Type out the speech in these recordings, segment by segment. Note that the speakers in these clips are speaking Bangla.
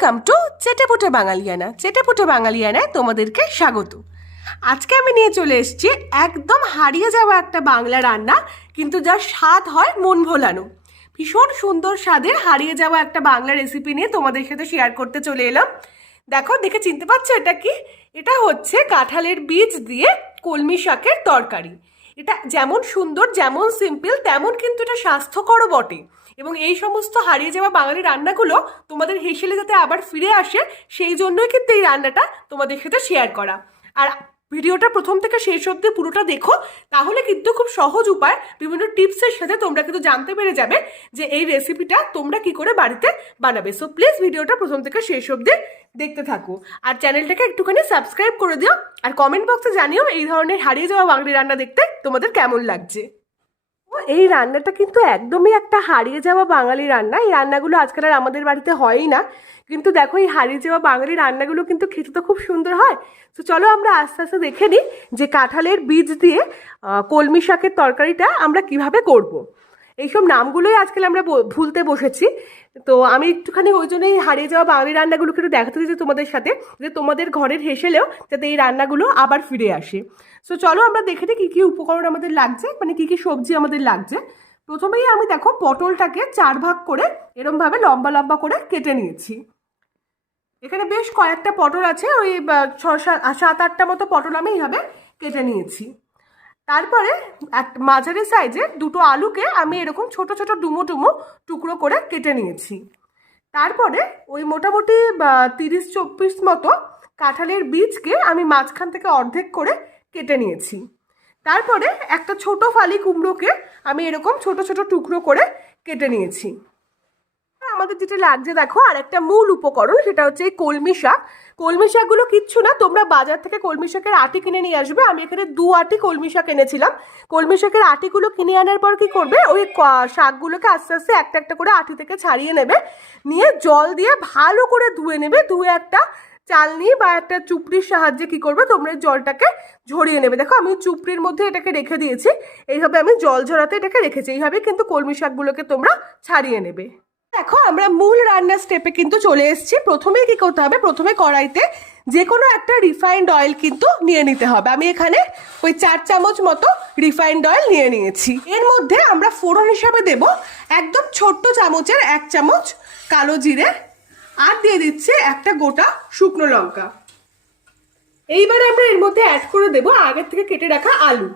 Welcome to চেটেপুটে বাঙালিয়ানা। চেটেপুটে বাঙালিয়ানায় তোমাদেরকে স্বাগত। আজকে আমি নিয়ে চলে এসেছি একদম হারিয়ে যাওয়া একটা বাংলা রান্না, কিন্তু যার স্বাদ হয় মন ভোলানো। ভীষণ সুন্দর স্বাদের হারিয়ে যাওয়া একটা বাংলা রেসিপি নিয়ে তোমাদের সাথে শেয়ার করতে চলে এলাম। দেখো, দেখে চিনতে পারছো এটা কি? এটা হচ্ছে কাঁঠালের বীজ দিয়ে কলমি শাকের তরকারি। এটা যেমন সুন্দর, যেমন সিম্পল, তেমন কিন্তু এটা স্বাস্থ্যকরও বটে। এবং এই সমস্ত হারিয়ে যাওয়া বাঙালি রান্নাগুলো তোমাদের হেসেলে যাতে আবার ফিরে আসে, সেই জন্যই কিন্তু এই রান্নাটা তোমাদের সাথে শেয়ার করা। আর ভিডিওটা প্রথম থেকে শেষ অবধি পুরোটা দেখো, তাহলে কিন্তু খুব সহজ উপায় বিভিন্ন টিপসের সাথে তোমরা কিন্তু জানতে পেরে যাবে যে এই রেসিপিটা তোমরা কি করে বাড়িতে বানাবে। সো প্লিজ ভিডিওটা প্রথম থেকে শেষ অবধি দেখতে থাকো, আর চ্যানেলটাকে একটুখানি সাবস্ক্রাইব করে দিও, আর কমেন্ট বক্সে জানিও এই ধরনের হারিয়ে যাওয়া বাঙালি রান্না দেখতে তোমাদের কেমন লাগছে। এই রান্নাটা কিন্তু একদমই একটা হারিয়ে যাওয়া বাঙালি রান্না। এই রান্নাগুলো আজকাল আর আমাদের বাড়িতে হয়ই না, কিন্তু দেখো এই হারিয়ে যাওয়া বাঙালি রান্নাগুলো কিন্তু খেতে তো খুব সুন্দর হয়। তো চলো আমরা আস্তে আস্তে দেখে নিই যে কাঁঠালের বীজ দিয়ে কলমি শাকের তরকারিটা আমরা কিভাবে করব। এইসব নামগুলোই আজকাল আমরা ভুলতে বসেছি। তো আমি একটুখানি ওই জন্যই হারিয়ে যাওয়া বাঙালি রান্নাগুলোকে একটু দেখাতে দিচ্ছি তোমাদের সাথে, যে তোমাদের ঘরের হেসেলেও যাতে এই রান্নাগুলো আবার ফিরে আসে। সো চলো আমরা দেখে নিই কী কী উপকরণ আমাদের লাগছে, মানে কী কী সবজি আমাদের লাগছে। প্রথমেই আমি দেখো পটলটাকে 4 ভাগ করে এরমভাবে লম্বা লম্বা করে কেটে নিয়েছি। এখানে বেশ কয়েকটা পটল আছে, ওই 7-8টা মতো পটল আমি এইভাবে কেটে নিয়েছি। তারপরে মাঝারি সাইজের 2টো আলুকে আমি এরকম ছোট ছোট ডুমো ডুমো টুকরো করে কেটে নিয়েছি। তারপরে ওই মোটামুটি 30-34 মতো কাঁঠালের বীজকে আমি মাঝখান থেকে অর্ধেক করে কেটে নিয়েছি। তারপরে একটা ছোট ফালি কুমড়োকে আমি এরকম ছোট ছোট টুকরো করে কেটে নিয়েছি। আমাদের যেটা লাগছে দেখো, আর একটা মূল উপকরণ, সেটা হচ্ছে এই কলমি শাক। কলমি শাকগুলো কিচ্ছু না, তোমরা বাজার থেকে কলমি শাকের আটি কিনে নিয়ে আসবে। আমি এখানে 2 আটি কলমি শাক এনেছিলাম। কলমি শাকের আটিগুলো কিনে আনার পর কি করবে, ওই শাকগুলোকে আস্তে আস্তে একটা একটা করে আটি থেকে ছাড়িয়ে নেবে, নিয়ে জল দিয়ে ভালো করে ধুয়ে নেবে। ধুয়ে একটা চালনি বা একটা চুপড়ির সাহায্যে কি করবে, তোমরা জলটাকে ঝরিয়ে নেবে। দেখো আমি চুপড়ির মধ্যে এটাকে রেখে দিয়েছি, এইভাবে আমি জল ঝরাতে এটাকে রেখেছি। এইভাবে কিন্তু কলমি শাকগুলোকে তোমরা ছাড়িয়ে নেবে। দেখো আমরা মূল রান্নার স্টেপে কিন্তু চলে এসেছি। প্রথমে কি করতে হবে, প্রথমে কড়াইতে যে কোনো একটা রিফাইন্ড অয়েল কিন্তু নিয়ে নিতে হবে। আমি এখানে ওই 4 চামচ মতো রিফাইন্ড অয়েল নিয়ে নিয়েছি। এর মধ্যে আমরা ফোড়ন হিসাবে দেব একদম ছোট্ট চামচের 1 চামচ কালো জিরে, আর দিয়ে দিচ্ছে একটা গোটা শুকনো লঙ্কা। এইবার আমরা এর মধ্যে অ্যাড করে দেব আগের থেকে কেটে রাখা আলু।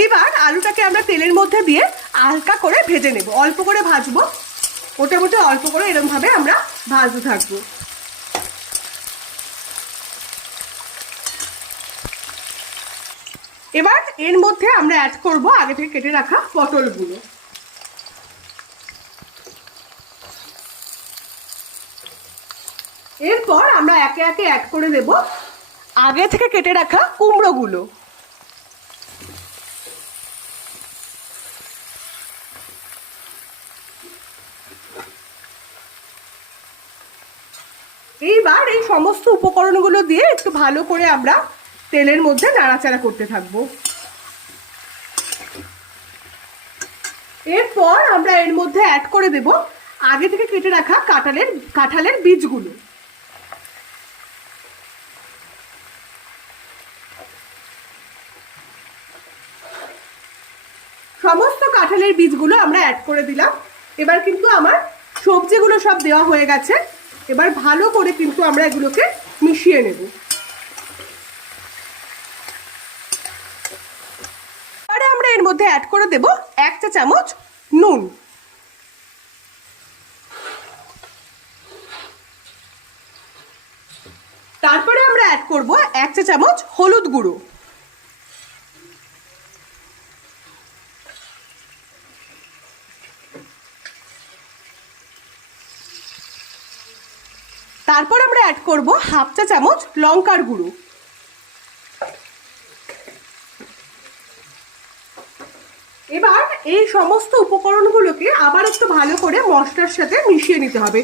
এইবার আলুটাকে আমরা তেলের মধ্যে দিয়ে হালকা করে ভেজে নেব, অল্প করে ভাজবো, মোটামুটি অল্প করে এরকমভাবে আমরা ভাজতে থাকবো। এবার এর মধ্যে আমরা অ্যাড করব আগে থেকে কেটে রাখা পটলগুলো। এরপর আমরা একে একে অ্যাড করে দেব আগে থেকে কেটে রাখা কুমড়োগুলো। এইবার এই সমস্ত উপকরণগুলো দিয়ে একটু ভালো করে আমরা তেলের মধ্যে নাড়াচাড়া করতে থাকবো। এরপর আমরা এর মধ্যে অ্যাড করে দেব আগে থেকে কেটে রাখা কাঁঠালের বীজগুলো। সমস্ত কাঁঠালের বীজগুলো আমরা অ্যাড করে দিলাম। এবার কিন্তু আমার সবজিগুলো সব দেওয়া হয়ে গেছে। এবার ভালো করে কিন্তু আমরা এগুলোকে মিশিয়ে নেব। এবারে আমরা এর মধ্যে অ্যাড করে দেব 1 চা চামচ নুন। তারপরে আমরা অ্যাড করব 1 চা চামচ হলুদ গুঁড়ো। তারপর আমরা অ্যাড করব 1/2 চা চামচ লঙ্কার গুঁড়ো। এবার এই সমস্ত উপকরণগুলোকে আবার একটু ভালো করে মশলার সাথে মিশিয়ে নিতে হবে।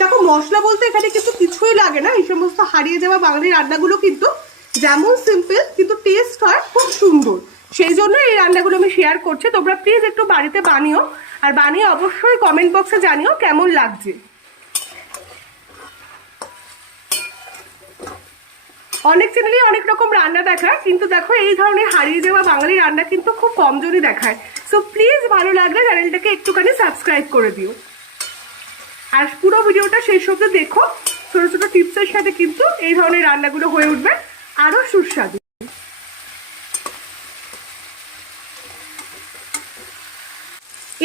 দেখো মশলা বলতে এখানে কিন্তু কিছুই লাগে না, এই সমস্ত হারিয়ে যাওয়া বাঙালি রান্নাগুলো কিন্তু যেমন সিম্পল কিন্তু টেস্ট হয় খুব সুন্দর। সেই জন্য এই রান্নাগুলো আমি শেয়ার করছি, তোমরা প্লিজ একটু বাড়িতে বানিও, আর বানিয়ে অবশ্যই কমেন্ট বক্সে জানিও কেমন লাগছে। অনেক চ্যানেলে অনেক রকম রান্না দেখায়, কিন্তু দেখো এই ধরনের হারিয়ে যাওয়া বাঙালি রান্না কিন্তু খুব কমজনই দেখায়। সো প্লিজ ভালো লাগলে চ্যানেলটাকে একটুখানি সাবস্ক্রাইব করে দিও, আর পুরো ভিডিওটা শেষ অবধি দেখো। ছোটো ছোটো টিপসের সাথে কিন্তু এই ধরনের রান্নাগুলো হয়ে উঠবে আরও সুস্বাদু।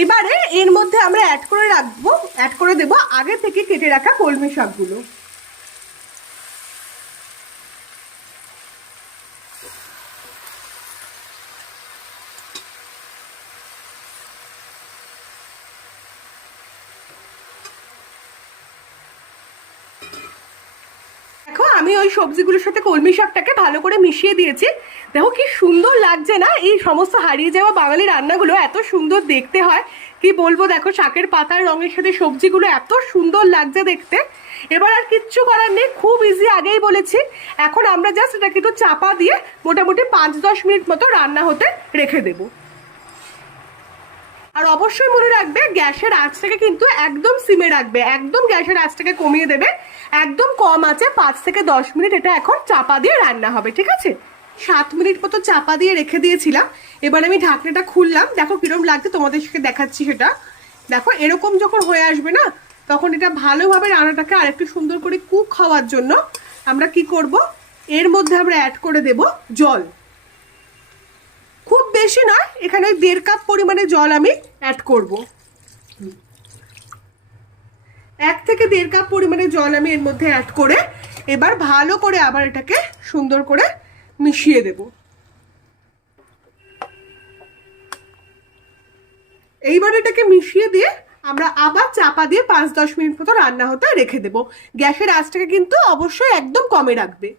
এবারে এর মধ্যে আমরা অ্যাড করে দেবো আগে থেকে কেটে রাখা কলমি শাকগুলো। দেখো আমি ওই সবজিগুলোর সাথে কলমি শাকটাকে ভালো করে মিশিয়ে দিয়েছি। দেখো কি সুন্দর লাগছে না, এই সমস্ত হারিয়ে যাওয়া বাঙালি রান্নাগুলো এত সুন্দর দেখতে হয় কি বলবো। দেখো শাকের পাতার রঙের সাথে সবজিগুলো এত সুন্দর লাগছে দেখতে। এবার আর কিচ্ছু করার নেই, খুব ইজি, আগেই বলেছি। এখন আমরা জাস্ট এটাকে একটু চাপা দিয়ে মোটামুটি 5-10 মিনিট মতো রান্না হতে রেখে দেবো। আর অবশ্যই মনে রাখবে গ্যাসের আঁচটাকে কিন্তু একদম সিমে রাখবে, একদম গ্যাসের আঁচটাকে কমিয়ে দেবে, একদম কম আছে 5 থেকে 10 মিনিট এটা এখন চাপা দিয়ে রান্না হবে, ঠিক আছে? 7 মিনিট মতো চাপা দিয়ে রেখে দিয়েছিলাম। এবার আমি ঢাকনাটা খুললাম, দেখো কিরম লাগছে তোমাদের সাথে দেখাচ্ছি সেটা। দেখো এরকম যখন হয়ে আসবে না, তখন এটা ভালোভাবে রান্নাটাকে আরেকটু সুন্দর করে কুক হওয়ার জন্য আমরা কি করব, এর মধ্যে আমরা অ্যাড করে দেব জল। খুব বেশি নয়, এখানে 1.5 কাপ পরিমাণে জল আমি অ্যাড করব। 1 থেকে 1.5 কাপ পরিমাণে জল আমি এর মধ্যে অ্যাড করে এবার ভালো করে আবার এটাকে সুন্দর করে মিশিয়ে দেব। এইবার এটাকে মিশিয়ে দিয়ে আমরা আবার চাপা দিয়ে 5-10 মিনিট মতো রান্না হতে রেখে দেব। গ্যাসের আঁচটাকে কিন্তু অবশ্যই একদম কমে রাখবে।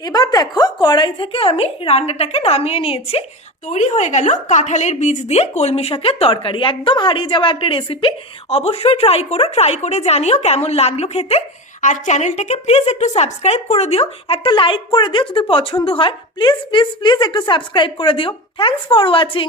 এবার দেখো কড়াই থেকে আমি রান্নাটাকে নামিয়ে নিয়েছি। তৈরি হয়ে গেল কাঁঠালের বীজ দিয়ে কলমি শাকের তরকারি, একদম হারিয়ে যাওয়া একটা রেসিপি। অবশ্যই ট্রাই করে জানিও কেমন লাগলো খেতে। আর চ্যানেলটাকে প্লিজ একটু সাবস্ক্রাইব করে দিও, একটা লাইক করে দিও যদি পছন্দ হয়। প্লিজ প্লিজ প্লিজ একটু সাবস্ক্রাইব করে দিও। Thanks for watching.